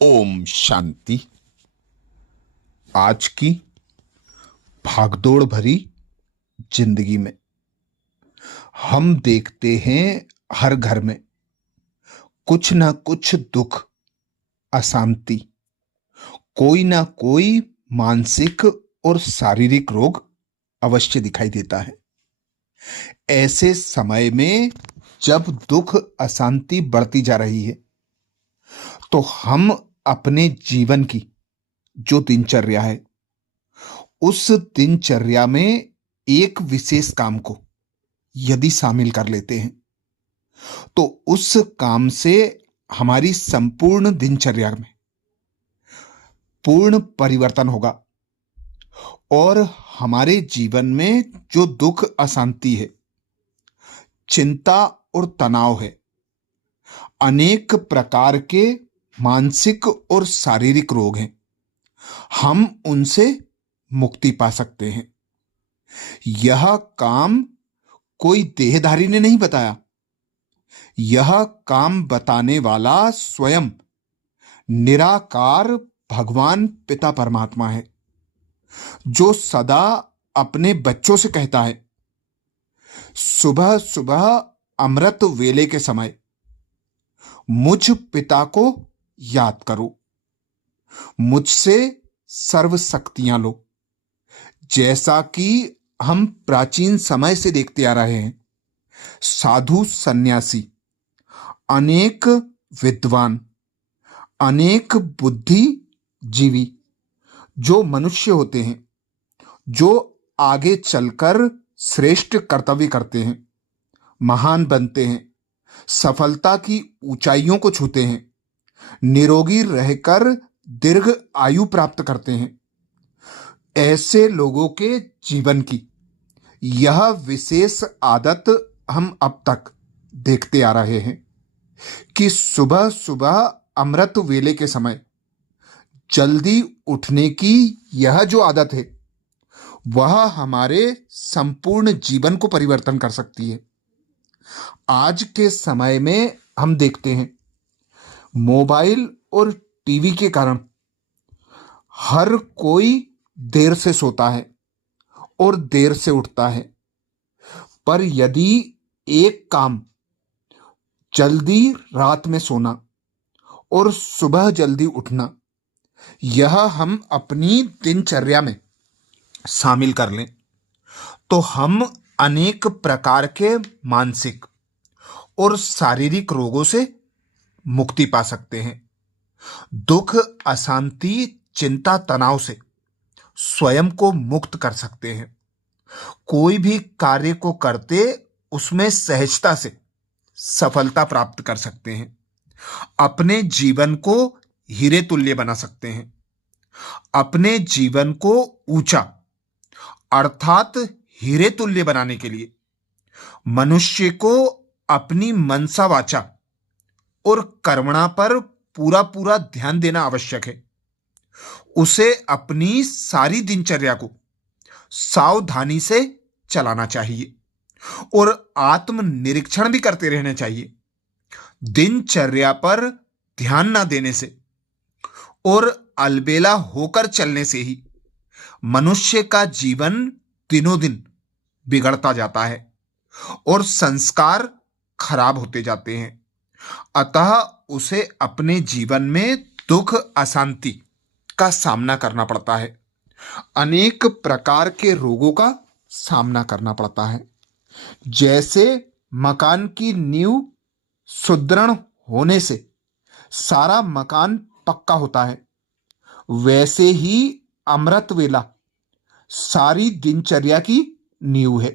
ओम शांति। आज की भागदौड़ भरी जिंदगी में हम देखते हैं हर घर में कुछ ना कुछ दुख, अशांति, कोई ना कोई मानसिक और शारीरिक रोग अवश्य दिखाई देता है। ऐसे समय में जब दुख, अशांति बढ़ती जा रही है तो हम अपने जीवन की जो दिनचर्या है उस दिनचर्या में एक विशेष काम को यदि शामिल कर लेते हैं तो उस काम से हमारी संपूर्ण दिनचर्या में पूर्ण परिवर्तन होगा और हमारे जीवन में जो दुख, अशांति है, चिंता और तनाव है, अनेक प्रकार के मानसिक और शारीरिक रोग हैं, हम उनसे मुक्ति पा सकते हैं। यह काम कोई देहधारी ने नहीं बताया, यह काम बताने वाला स्वयं निराकार भगवान पिता परमात्मा है, जो सदा अपने बच्चों से कहता है, सुबह सुबह अमृत वेले के समय मुझ पिता को याद करो, मुझसे सर्व शक्तियां लो। जैसा कि हम प्राचीन समय से देखते आ रहे हैं, साधु सन्यासी, अनेक विद्वान, अनेक बुद्धिजीवी जो मनुष्य होते हैं, जो आगे चलकर श्रेष्ठ कर्तव्य करते हैं, महान बनते हैं, सफलता की ऊंचाइयों को छूते हैं, निरोगी रहकर दीर्घ आयु प्राप्त करते हैं, ऐसे लोगों के जीवन की यह विशेष आदत हम अब तक देखते आ रहे हैं कि सुबह सुबह अमृत वेले के समय जल्दी उठने की यह जो आदत है वह हमारे संपूर्ण जीवन को परिवर्तन कर सकती है। आज के समय में हम देखते हैं मोबाइल और टीवी के कारण हर कोई देर से सोता है और देर से उठता है, पर यदि एक काम जल्दी रात में सोना और सुबह जल्दी उठना यह हम अपनी दिनचर्या में शामिल कर लें तो हम अनेक प्रकार के मानसिक और शारीरिक रोगों से मुक्ति पा सकते हैं। दुख, अशांति, चिंता, तनाव से स्वयं को मुक्त कर सकते हैं। कोई भी कार्य को करते उसमें सहजता से सफलता प्राप्त कर सकते हैं। अपने जीवन को हीरे तुल्य बना सकते हैं। अपने जीवन को ऊंचा अर्थात हीरे तुल्य बनाने के लिए मनुष्य को अपनी मनसा, वाचा और कर्मणा पर पूरा पूरा ध्यान देना आवश्यक है। उसे अपनी सारी दिनचर्या को सावधानी से चलाना चाहिए और आत्मनिरीक्षण भी करते रहना चाहिए। दिनचर्या पर ध्यान न देने से और अलबेला होकर चलने से ही मनुष्य का जीवन दिनों दिन बिगड़ता जाता है और संस्कार खराब होते जाते हैं। अतः उसे अपने जीवन में दुख, अशांति का सामना करना पड़ता है, अनेक प्रकार के रोगों का सामना करना पड़ता है। जैसे मकान की नींव सुदृढ़ होने से सारा मकान पक्का होता है, वैसे ही अमृत वेला सारी दिनचर्या की नींव है।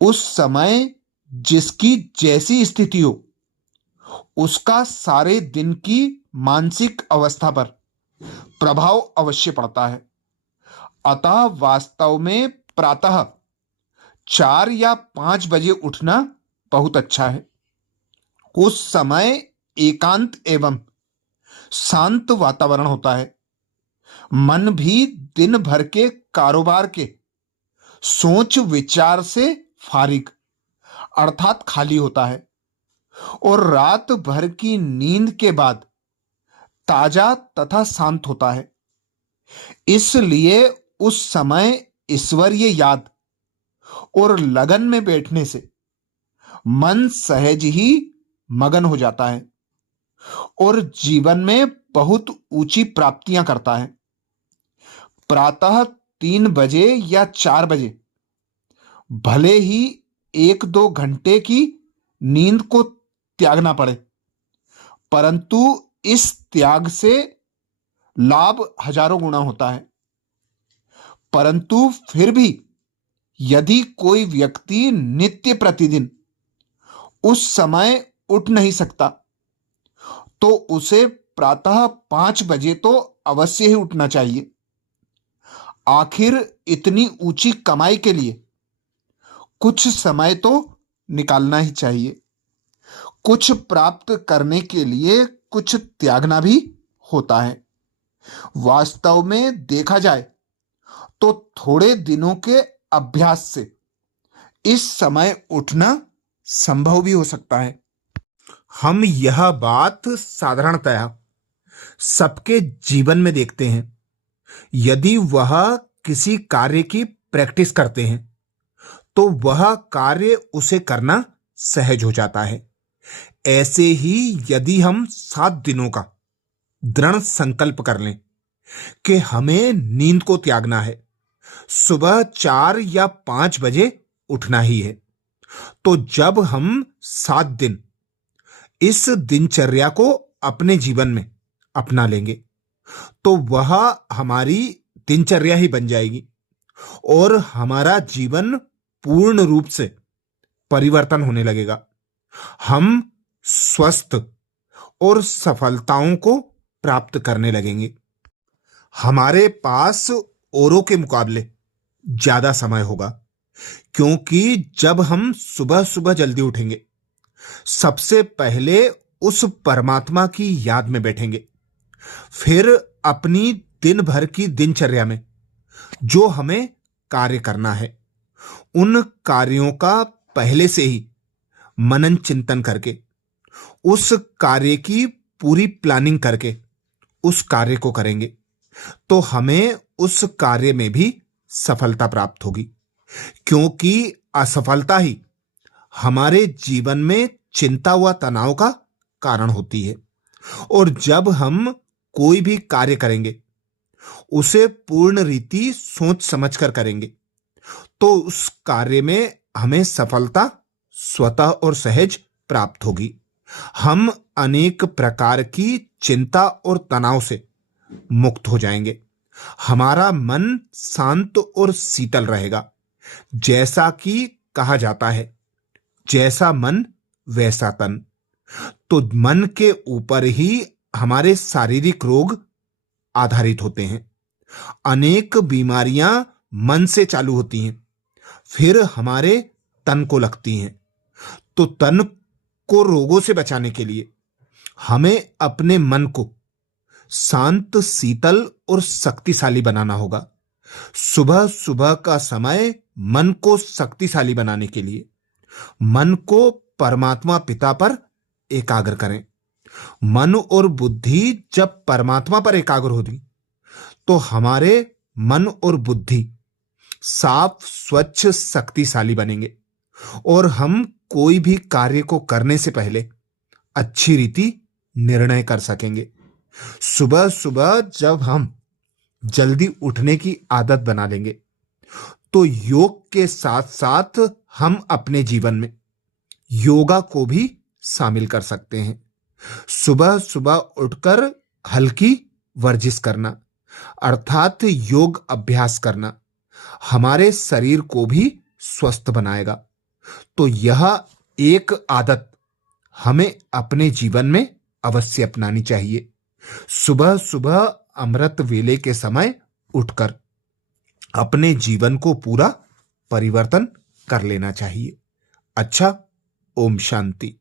उस समय जिसकी जैसी स्थिति हो उसका सारे दिन की मानसिक अवस्था पर प्रभाव अवश्य पड़ता है। अतः वास्तव में प्रातः 4 या 5 बजे उठना बहुत अच्छा है। उस समय एकांत एवं शांत वातावरण होता है। मन भी दिन भर के कारोबार के सोच विचार से फारिग अर्थात खाली होता है और रात भर की नींद के बाद ताजा तथा शांत होता है। इसलिए उस समय ईश्वरीय याद और लगन में बैठने से मन सहज ही मगन हो जाता है और जीवन में बहुत ऊंची प्राप्तियां करता है। प्रातः 3 बजे या 4 बजे भले ही 1-2 घंटे की नींद को त्यागना पड़े, परंतु इस त्याग से लाभ हजारों गुना होता है। परंतु फिर भी यदि कोई व्यक्ति नित्य प्रतिदिन उस समय उठ नहीं सकता, तो उसे प्रातः 5 बजे तो अवश्य ही उठना चाहिए। आखिर इतनी ऊंची कमाई के लिए कुछ समय तो निकालना ही चाहिए। कुछ प्राप्त करने के लिए कुछ त्यागना भी होता है। वास्तव में देखा जाए तो थोड़े दिनों के अभ्यास से इस समय उठना संभव भी हो सकता है। हम यह बात साधारणतया सबके जीवन में देखते हैं। यदि वह किसी कार्य की प्रैक्टिस करते हैं तो वह कार्य उसे करना सहज हो जाता है। ऐसे ही यदि हम 7 दिनों का दृढ़ संकल्प कर लें कि हमें नींद को त्यागना है, सुबह 4 या 5 बजे उठना ही है, तो जब हम 7 दिन इस दिनचर्या को अपने जीवन में अपना लेंगे तो वह हमारी दिनचर्या ही बन जाएगी और हमारा जीवन पूर्ण रूप से परिवर्तन होने लगेगा। हम स्वस्थ और सफलताओं को प्राप्त करने लगेंगे। हमारे पास औरों के मुकाबले ज्यादा समय होगा, क्योंकि जब हम सुबह सुबह जल्दी उठेंगे, सबसे पहले उस परमात्मा की याद में बैठेंगे। फिर अपनी दिन भर की दिनचर्या में जो हमें कार्य करना है, उन कार्यों का पहले से ही मनन चिंतन करके, उस कार्य की पूरी प्लानिंग करके उस कार्य को करेंगे, तो हमें उस कार्य में भी सफलता प्राप्त होगी। क्योंकि असफलता ही हमारे जीवन में चिंता व तनाव का कारण होती है। और जब हम कोई भी कार्य करेंगे, उसे पूर्ण रीति सोच समझकर करेंगे, तो उस कार्य में हमें सफलता स्वतः और सहज प्राप्त होगी। हम अनेक प्रकार की चिंता और तनाव से मुक्त हो जाएंगे। हमारा मन शांत और शीतल रहेगा। जैसा कि कहा जाता है, जैसा मन वैसा तन। तो मन के ऊपर ही हमारे शारीरिक रोग आधारित होते हैं। अनेक बीमारियां मन से चालू होती हैं, फिर हमारे तन को लगती हैं। तो तन को रोगों से बचाने के लिए हमें अपने मन को शांत, शीतल और शक्तिशाली बनाना होगा। सुबह सुबह का समय मन को शक्तिशाली बनाने के लिए मन को परमात्मा पिता पर एकाग्र करें। मन और बुद्धि जब परमात्मा पर एकाग्र होगी, तो हमारे मन और बुद्धि साफ, स्वच्छ, शक्तिशाली बनेंगे और हम कोई भी कार्य को करने से पहले अच्छी रीति निर्णय कर सकेंगे। सुबह सुबह जब हम जल्दी उठने की आदत बना लेंगे, तो योग के साथ साथ हम अपने जीवन में योगा को भी शामिल कर सकते हैं। सुबह सुबह उठकर हल्की वर्जिश करना, अर्थात योग अभ्यास करना, हमारे शरीर को भी स्वस्थ बनाएगा। तो यह एक आदत हमें अपने जीवन में अवश्य अपनानी चाहिए। सुबह सुबह अमृत वेले के समय उठकर अपने जीवन को पूरा परिवर्तन कर लेना चाहिए। अच्छा, ओम शांति।